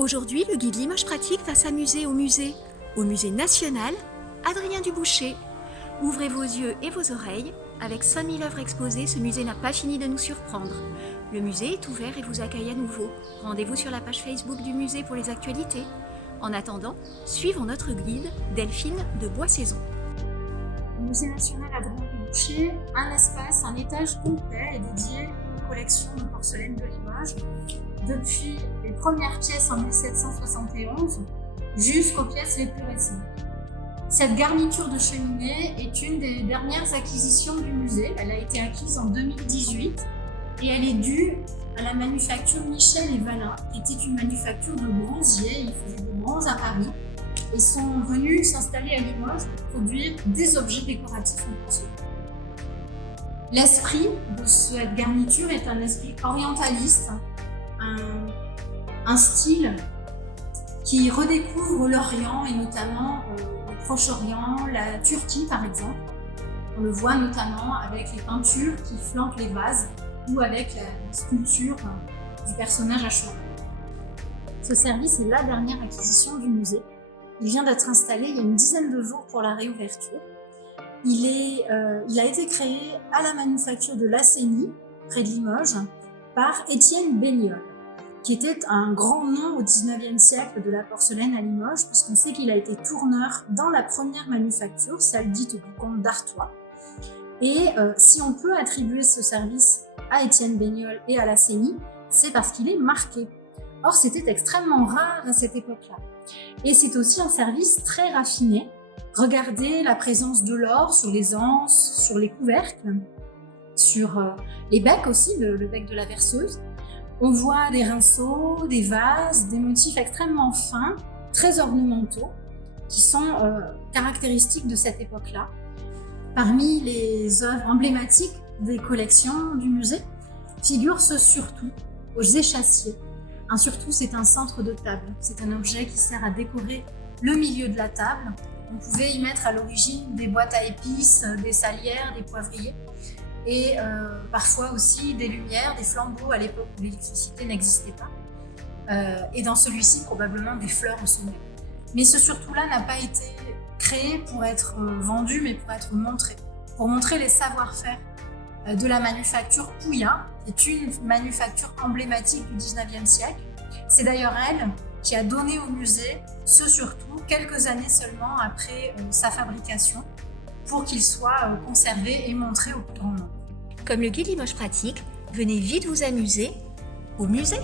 Aujourd'hui, le guide Limoges Pratique va s'amuser au musée national Adrien Dubouché. Ouvrez vos yeux et vos oreilles. Avec 5000 œuvres exposées, ce musée n'a pas fini de nous surprendre. Le musée est ouvert et vous accueille à nouveau. Rendez-vous sur la page Facebook du musée pour les actualités. En attendant, suivons notre guide Delphine de Boissaison. Le musée national Adrien Dubouché, un espace, un étage complet est dédié aux collections de porcelaine de Limoges, depuis les premières pièces en 1771 jusqu'aux pièces les plus récentes. Cette garniture de cheminée est une des dernières acquisitions du musée. Elle a été acquise en 2018 et elle est due à la manufacture Michel et Valin, qui était une manufacture de bronziers. Ils faisaient des bronzes à Paris et sont venus s'installer à Limoges pour produire des objets décoratifs en porcelaine. L'esprit de cette garniture est un esprit orientaliste, un style qui redécouvre l'Orient et notamment le Proche-Orient, la Turquie par exemple. On le voit notamment avec les peintures qui flanquent les vases ou avec la sculpture du personnage à cheval. Ce service est la dernière acquisition du musée. Il vient d'être installé il y a une dizaine de jours pour la réouverture. Il a été créé à la manufacture de Lassigny, près de Limoges, par Étienne Baignol, qui était un grand nom au XIXe siècle de la porcelaine à Limoges, puisqu'on sait qu'il a été tourneur dans la première manufacture, celle dite du comte d'Artois. Et si on peut attribuer ce service à Étienne Baignol et à Lassigny, c'est parce qu'il est marqué. Or, c'était extrêmement rare à cette époque-là. Et c'est aussi un service très raffiné. Regardez la présence de l'or sur les anses, sur les couvercles, sur les becs aussi, le bec de la verseuse. On voit des rinceaux, des vases, des motifs extrêmement fins, très ornementaux, qui sont caractéristiques de cette époque-là. Parmi les œuvres emblématiques des collections du musée figure ce surtout aux échassiers. Un surtout, c'est un centre de table. C'est un objet qui sert à décorer le milieu de la table. On pouvait y mettre à l'origine des boîtes à épices, des salières, des poivriers et parfois aussi des lumières, des flambeaux à l'époque où l'électricité n'existait pas. Et dans celui-ci, probablement des fleurs au sommet. Mais ce surtout-là n'a pas été créé pour être vendu, mais pour être montré. Pour montrer les savoir-faire de la manufacture Pouillat, qui est une manufacture emblématique du XIXe siècle. C'est d'ailleurs elle qui a donné au musée ce surtout quelques années seulement après sa fabrication pour qu'il soit conservé et montré au plus grand nombre. Comme le guide Limoges Pratique, venez vite vous amuser au musée.